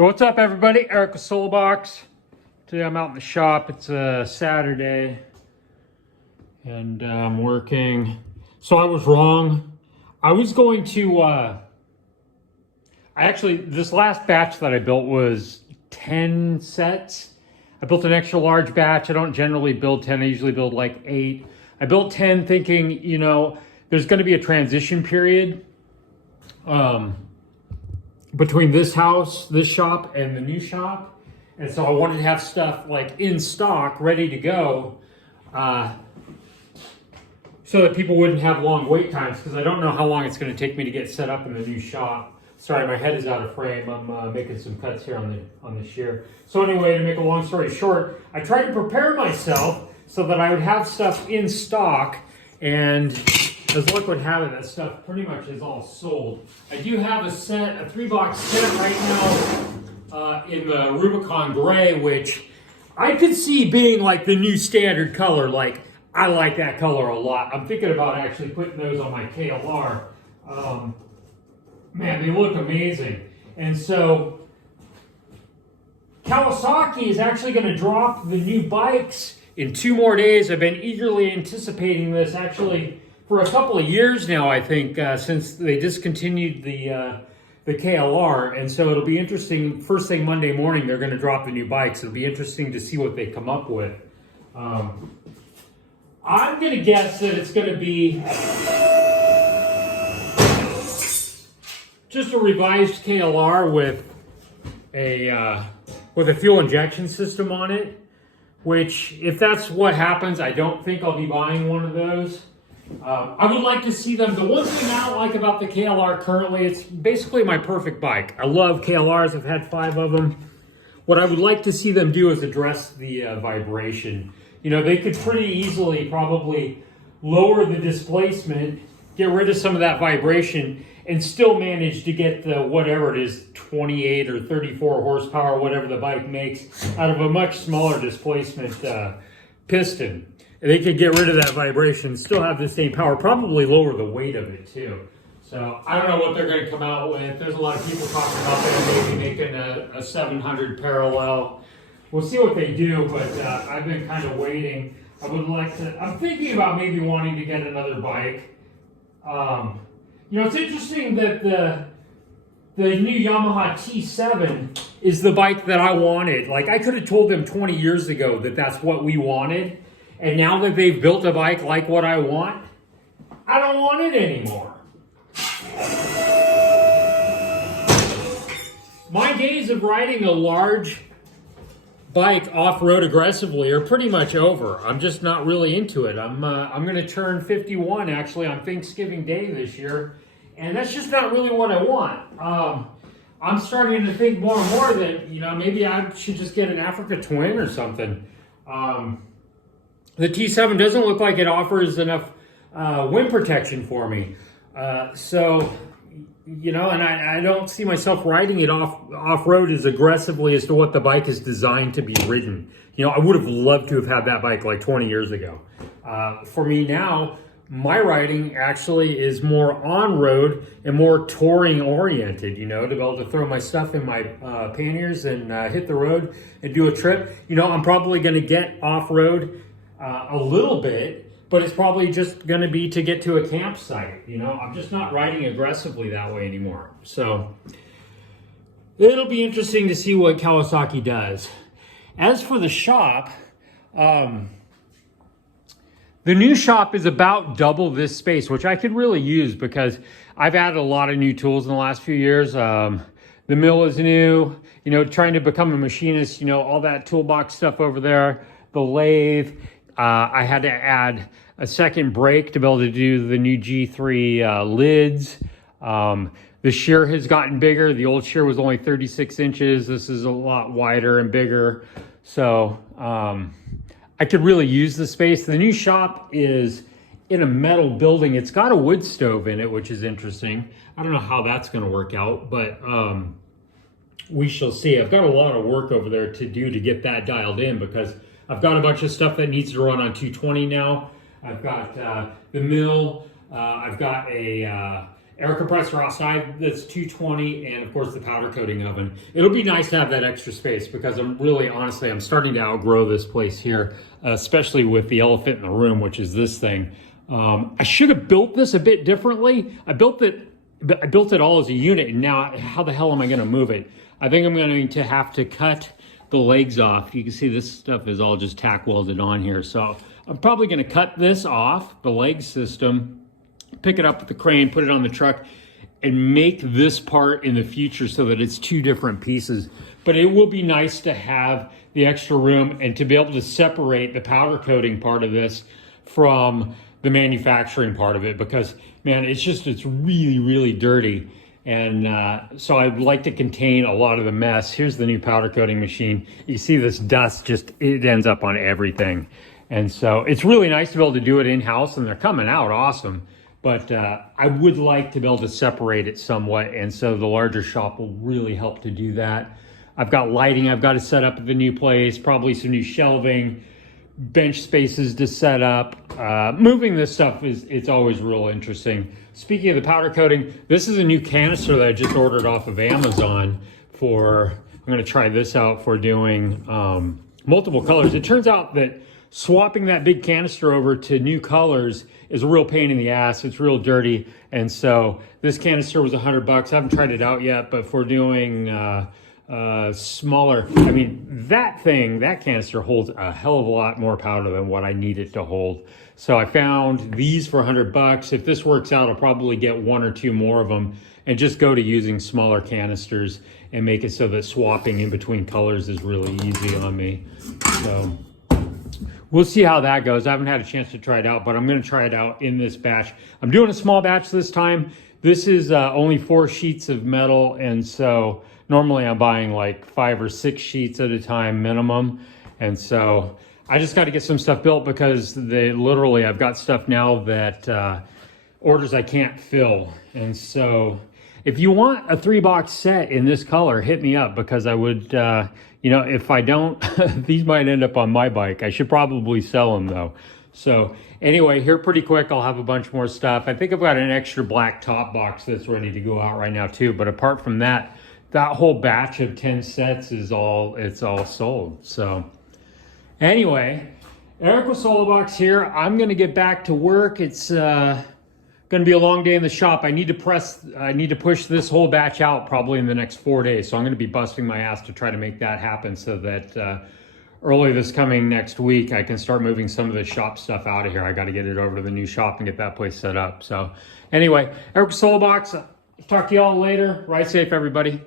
Hey, what's up, everybody? Eric with Soulbox. Today I'm out in the shop. It's a Saturday, and I'm working. So I was wrong. I was going to. This last batch that I built was 10 sets. I built an extra large batch. I don't generally build 10. I usually build like 8. I built 10 thinking, there's going to be a transition period. Between this house, this shop, and the new shop. And so I wanted to have stuff like in stock, ready to go, so that people wouldn't have long wait times, because I don't know how long it's going to take me to get set up in the new shop. Sorry, my head is out of frame. I'm making some cuts here on the shear. So anyway, to make a long story short, I tried to prepare myself so that I would have stuff in stock, and as luck would have it, that stuff pretty much is all sold. I do have a 3-box set right now in the Rubicon Gray, which I could see being like the new standard color. Like, I like that color a lot. I'm thinking about actually putting those on my KLR. Man, they look amazing. And so Kawasaki is actually going to drop the new bikes in 2 more days. I've been eagerly anticipating this actually for a couple of years now, I think, since they discontinued the KLR. And so it'll be interesting. First thing Monday morning, they're going to drop the new bikes. It'll be interesting to see what they come up with. I'm going to guess that it's going to be just a revised KLR with a fuel injection system on it. Which, if that's what happens, I don't think I'll be buying one of those. I would like to see them. The one thing I don't like about the KLR currently, it's basically my perfect bike. I love KLRs. I've had 5 of them. What I would like to see them do is address the vibration. They could pretty easily probably lower the displacement, get rid of some of that vibration, and still manage to get the whatever it is, 28 or 34 horsepower, whatever the bike makes, out of a much smaller displacement piston. They could get rid of that vibration, still have the same power, probably lower the weight of it too. So I don't know what they're going to come out with. There's a lot of people talking about them maybe making a 700 parallel. We'll see what they do, but I've been kind of waiting. I'm thinking about maybe wanting to get another bike. It's interesting that the new Yamaha T7 is the bike that I wanted. Like, I could have told them 20 years ago that that's what we wanted. And now that they've built a bike like what I want, I don't want it anymore. My days of riding a large bike off-road aggressively are pretty much over. I'm just not really into it. I'm going to turn 51 actually on Thanksgiving Day this year, and that's just not really what I want. I'm starting to think more and more that maybe I should just get an Africa Twin or something. The T7 doesn't look like it offers enough wind protection for me. And I don't see myself riding it off-road as aggressively as to what the bike is designed to be ridden. I would have loved to have had that bike like 20 years ago. For me now, my riding actually is more on-road and more touring oriented, to be able to throw my stuff in my panniers and hit the road and do a trip. I'm probably going to get off-road a little bit, but it's probably just going to be to get to a campsite. I'm just not riding aggressively that way anymore. So it'll be interesting to see what Kawasaki does. As for the shop, the new shop is about double this space, which I could really use because I've added a lot of new tools in the last few years. The mill is new, trying to become a machinist, all that toolbox stuff over there, the lathe. I had to add a second brake to be able to do the new G3 lids. The shear has gotten bigger. The old shear was only 36 inches. This is a lot wider and bigger. So I could really use the space. The new shop is in a metal building. It's got a wood stove in it, which is interesting. I don't know how that's going to work out, but we shall see. I've got a lot of work over there to do to get that dialed in because I've got a bunch of stuff that needs to run on 220 now. I've got the mill. I've got a air compressor outside that's 220, and of course the powder coating oven. It'll be nice to have that extra space because honestly, I'm starting to outgrow this place here, especially with the elephant in the room, which is this thing. I should have built this a bit differently. I built it all as a unit, and now how the hell am I going to move it? I think I'm going to have to cut the legs off. You can see this stuff is all just tack welded on here. So I'm probably going to cut this off, the leg system, pick it up with the crane, put it on the truck, and make this part in the future so that it's two different pieces. But it will be nice to have the extra room and to be able to separate the powder coating part of this from the manufacturing part of it, because man, it's really, really dirty. And so I'd like to contain a lot of the mess. Here's the new powder coating machine. You see this dust, it ends up on everything. And so it's really nice to be able to do it in-house, and they're coming out awesome. But I would like to be able to separate it somewhat, and so the larger shop will really help to do that. I've got lighting I've got to set up at the new place, probably some new shelving, bench spaces to set up. Moving this stuff it's always real interesting. Speaking of the powder coating, this is a new canister that I just ordered off of Amazon for, I'm going to try this out for doing multiple colors. It turns out that swapping that big canister over to new colors is a real pain in the ass. It's real dirty. And so this canister was $100. I haven't tried it out yet, but for doing smaller, I mean, that canister holds a hell of a lot more powder than what I need it to hold. So I found these for $100. If this works out, I'll probably get one or two more of them and just go to using smaller canisters and make it so that swapping in between colors is really easy on me. So we'll see how that goes. I haven't had a chance to try it out, but I'm going to try it out in this batch. I'm doing a small batch this time. This is only 4 sheets of metal, and so normally I'm buying like 5 or 6 sheets at a time minimum. And so I just got to get some stuff built because I've got stuff now that orders I can't fill. And so if you want a 3-box set in this color, hit me up, because I would, if I don't, these might end up on my bike. I should probably sell them though. So anyway, here pretty quick, I'll have a bunch more stuff. I think I've got an extra black top box that's ready to go out right now too. But apart from that, that whole batch of 10 sets it's all sold. So anyway, Eric with Solobox here. I'm going to get back to work. It's going to be a long day in the shop. I need to push this whole batch out probably in the next 4 days. So I'm going to be busting my ass to try to make that happen so that early this coming next week, I can start moving some of the shop stuff out of here. I got to get it over to the new shop and get that place set up. So anyway, Eric with Solobox. Talk to y'all later. Ride safe, everybody.